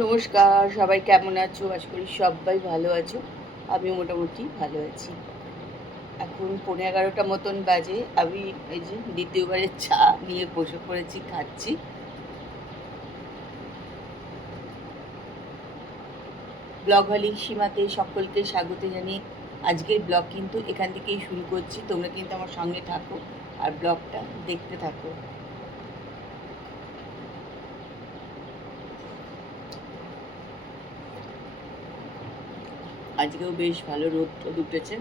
নমস্কার, সবাই কেমন আছো? আশা করি সবাই ভালো আছো। আমিও মোটামুটি ভালো আছি। এখন 11:30 মতন বাজে। আমি এই যে দ্বিতীয়বারের চা নিয়ে বসে পড়েছি, খাচ্ছি। ব্লগ হলিক সীমাতে সকলকে স্বাগত জানিয়ে আজকের ব্লগ কিন্তু এখান থেকেই শুরু করছি। তোমরা কিন্তু আমার সঙ্গে থাকো আর ব্লগটা দেখতে থাকো। আজকেও বেশ ভালো রোদ উঠেছে।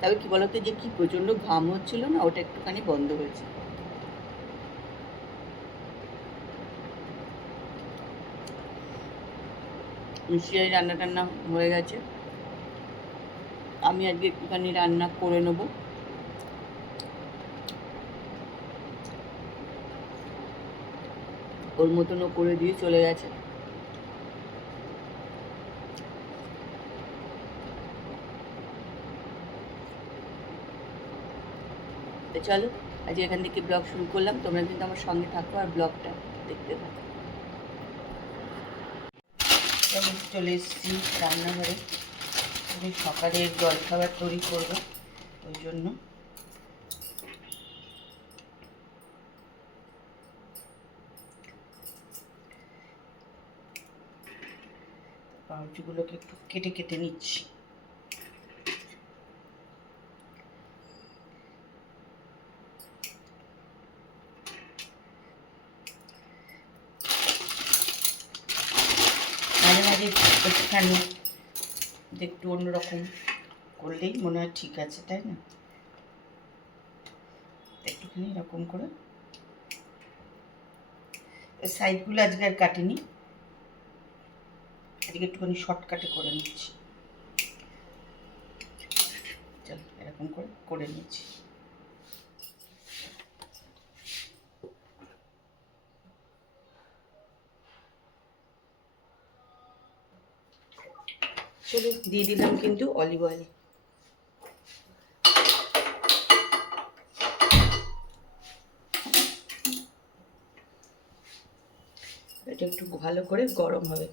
তবে কি বলতো, যে কি প্রচণ্ড ঘাম হচ্ছিল না, ওটা একটুখানি বন্ধ হয়েছে। মিষ্টির রান্না টান্না হয়ে গেছে। আমি আজকে একটুখানি রান্না করে নেবো। ওর মতনও করে দিয়ে চলে গেছে। তো চলো, আজকে এখান থেকে ব্লগ শুরু করলাম। তোমরা কিন্তু আমার সঙ্গে থাকো আর ব্লগটা দেখতে থাকো। চলে এসেছি রান্নাঘরে। আমি সকালের জলখাবার তৈরি করবো, ওই জন্য পাউরুটিগুলোকে একটু কেটে কেটে নিচ্ছি। মাঝে মাঝে একটুখানি একটু অন্যরকম করলেই মনে হয় ঠিক আছে, তাই না? একটুখানি এরকম করে সাইডগুলো আজকে আর কাটিনি, আজকে একটুখানি শর্টকাটে করে নিচ্ছি। চল, এরকম করে করে নিচ্ছি। চলো, দিয়ে দিলাম কিন্তু অলিভ অয়েল। এটা একটু ভালো করে গরম হবে।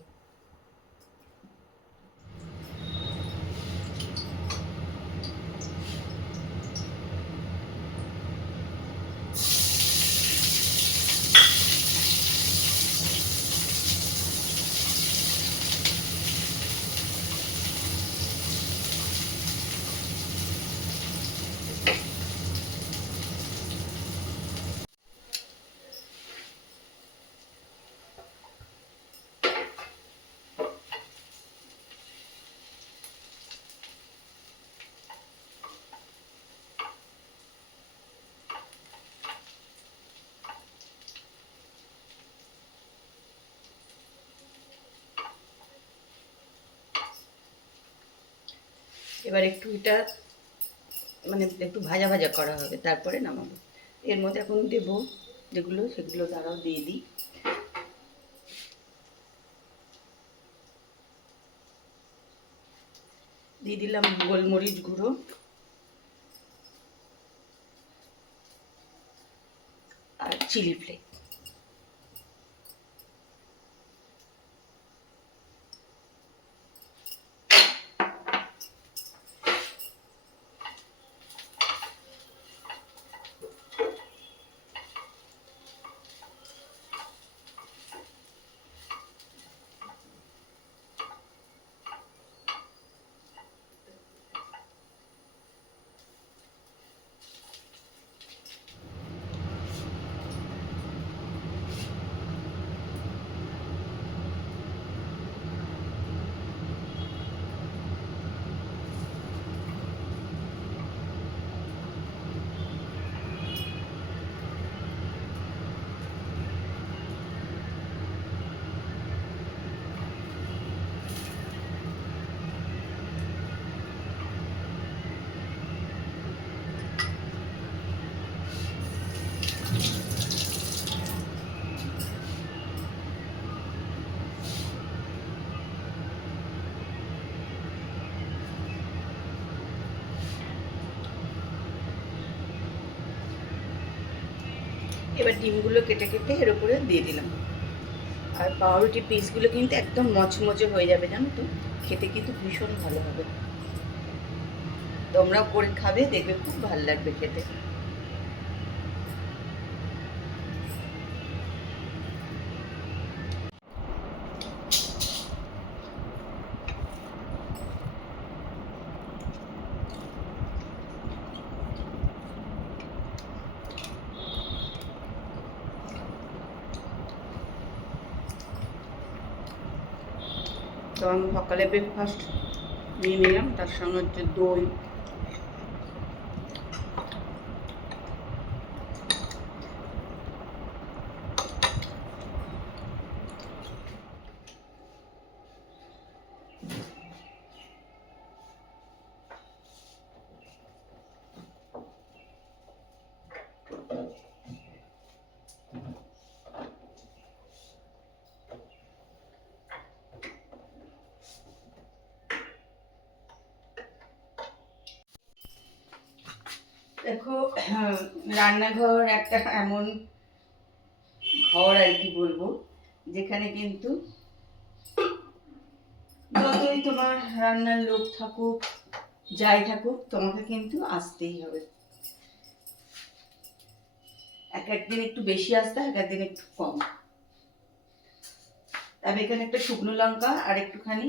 এবার একটু এটা মানে একটু ভাজা ভাজা করা হবে, তারপরে নামাবো। এর মধ্যে এখন দেবো যেগুলো, সেগুলো তারাও দিয়ে দিই। দিয়ে দিলাম গোলমরিচ গুঁড়ো, আর চিলি ফ্লেক্স। এবার ডিমগুলো কেটে কেটে এর উপরে দিয়ে দিলাম। আর পাউরুটি পিসগুলো কিন্তু একদম মচমচে হয়ে যাবে, জানো তো, খেতে কিন্তু ভীষণ ভালো হবে। তোমরাও করে খাবে, দেখবে খুব ভালো লাগবে খেতে। তো আমি সকালে ব্রেকফাস্ট নিয়ে নিলাম, তার সঙ্গে হচ্ছে দই। দেখো, রান্নাঘর একটা এমন ঘর আর কি বলবো, যেখানে কিন্তু যতই তোমার রান্নার লোক থাকুক, যাই থাকুক, তোমাকে কিন্তু আসতেই হবে। এক একদিন একটু বেশি আসতে, এক একদিন একটু কম। তবে এখানে একটা শুকনো লঙ্কা আর একটুখানি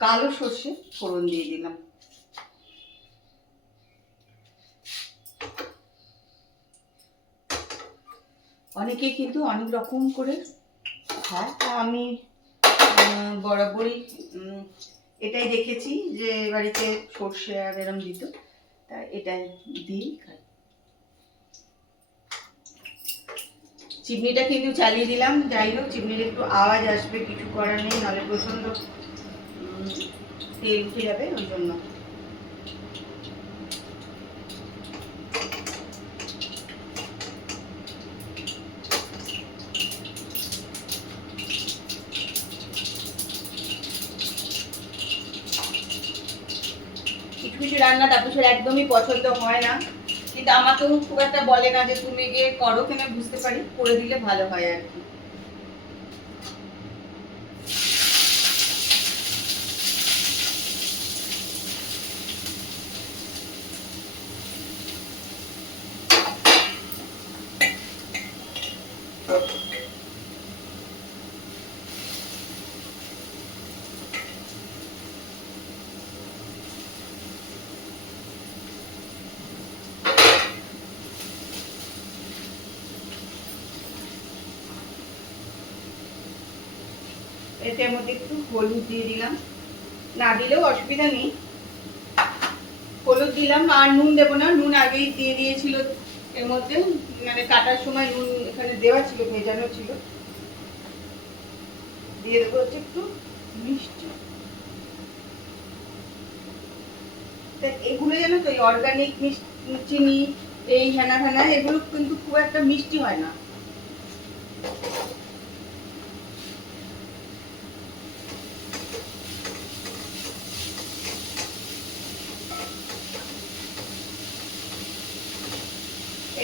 কালো সর্ষে ফোড়ন দিয়ে দিলাম। অনেকে কিন্তু অনেক রকম করে খায়, আমি বরাবরই এটাই দেখেছি যে বাড়িতে সর্ষে আর এরম দিত, তাই এটাই দিয়েই খাই। চিমনিটা কিন্তু চালিয়ে দিলাম, যাই হোক চিমনির একটু আওয়াজ আসবে, কিছু করার নেই, নাহলে প্রচণ্ড তেল উঠে যাবে, ওই জন্য। কিছু কিছু রান্না তাপসের একদমই পছন্দ হয় না, কিন্তু আমাকেও খুব একটা বলে না যে তুমি গিয়ে করো, কেন বুঝতে পারি, করে দিলে ভালো হয় আর কি। এটার মধ্যে একটু হলুদ দিয়ে দিলাম, না দিলেও অসুবিধা নেই, হলুদ দিলাম। আর নুন দেবো না, নুন আগেই দিয়ে দিয়েছিল এর মধ্যে, মানে কাটার সময় নুন এখানে দেওয়া ছিল, ভেজানো ছিল। দিয়ে দেবো হচ্ছে একটু মিষ্টি। এগুলো জানো তো, অর্গানিক চিনি, এই হেনা ফেনা, এগুলো কিন্তু খুব একটা মিষ্টি হয় না।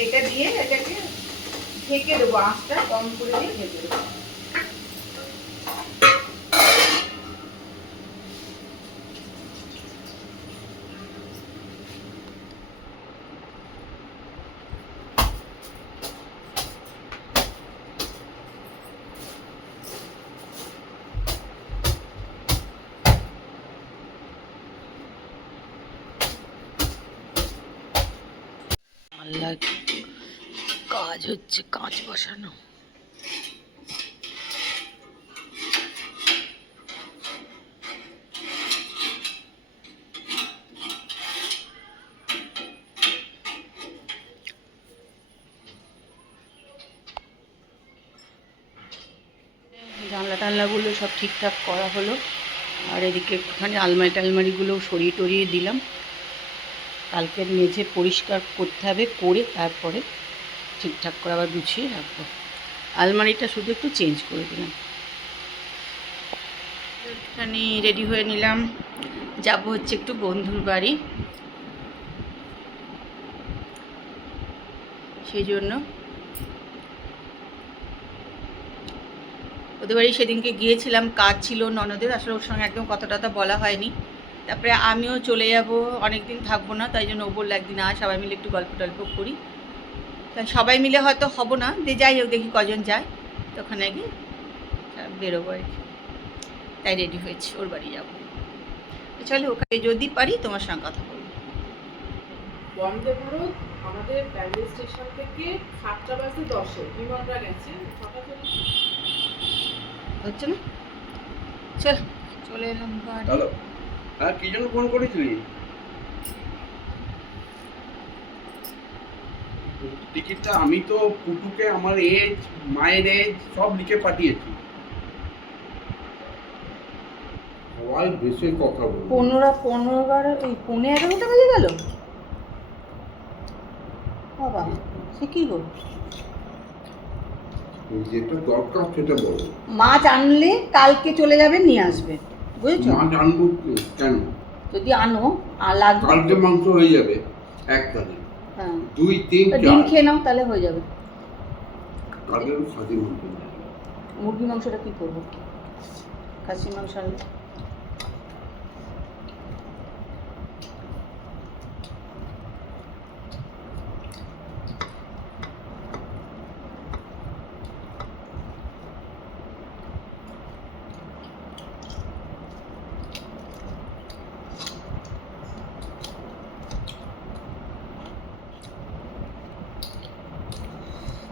এটা দিয়ে এটাকে ঢেকে দেবো, আঁচটা কম করে দিয়ে ঢেকে দেবো। আল্লাহ, কাজ হচ্ছে, কাঁচ বসানো। জানলা টানলাগুলো সব ঠিকঠাক করা হলো, আর এদিকে একটুখানি আলমারি টালমারিগুলোও সরিয়ে টরিয়ে দিলাম। কালকের মেঝে পরিষ্কার করতে হবে, করে তারপরে ঠিকঠাক করে আবার গুছিয়ে রাখবো। আলমারিটা শুধু একটু চেঞ্জ করে দিলাম। একটুখানি রেডি হয়ে নিলাম, যাব হচ্ছে একটু বন্ধুর বাড়ি, সেই জন্য ওদের বাড়ি সেদিনকে গিয়েছিলাম, কাজ ছিল ননদের, আসলে ওর সঙ্গে একদম কথা টথা বলা হয়নি। তারপরে আমিও চলে যাব, অনেক দিন থাকবো না, তাই জন্য ও বললো একদিন সবাই মিলে একটু গল্প টল্প করি। তাই সবাই মিলে হয়তো হব না, যে যাই হোক দেখি কজন যায়, তো ওখানে গিয়ে বেরোবো আর কি। তাই রেডি হয়েছি, ওর বাড়ি যাবো। চলো ওখানে যদি পারি তোমার সঙ্গে কথা বলবো। বন্দে ভারত আমাদের ব্যাঙ্গালোর স্টেশন থেকে 7:10 বিমানটা গেছে 6:40 হচ্ছে না, চল চলে এলাম বাড়ি। হ্যালো, হ্যাঁ কি জন্য ফোন করেছিলি? টিকিটটা আমি তো পুটুকে আমার এজ, মায়ের এজ সব লিখে পাঠিয়েছি। সবাই বেশি কথা বলবে। 11:15 বেজে গেল বাবা, সে কি গো? যেটা দরকার সেটা বলো। মাছ আনলে কালকে চলে যাবে, নিয়ে আসবে, বুঝেছো? মাছ আনবো কেন? যদি আনো আর লাগবে, কালকে মাংস হয়ে যাবে 1 তারিখ, হ্যাঁ 2, 3, তা ডিম 4 খেয়ে নাও, তাহলে হয়ে যাবে। কালকে খাসি মাংস নেই। মুরগি মাংসটা কি করবো? খাসি মাংস আনলে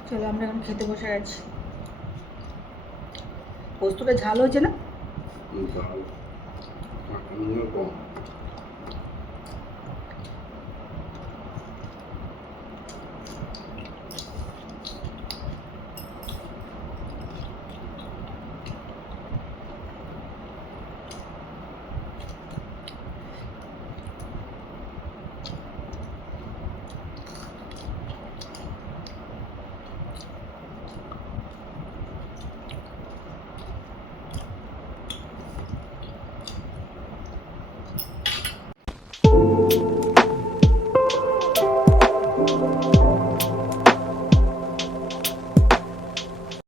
চলো আমরা এখন খেতে বসে আছি। পোস্তটা ঝাল হয়েছে না? ঝাল, কাঁচা নুনের কম।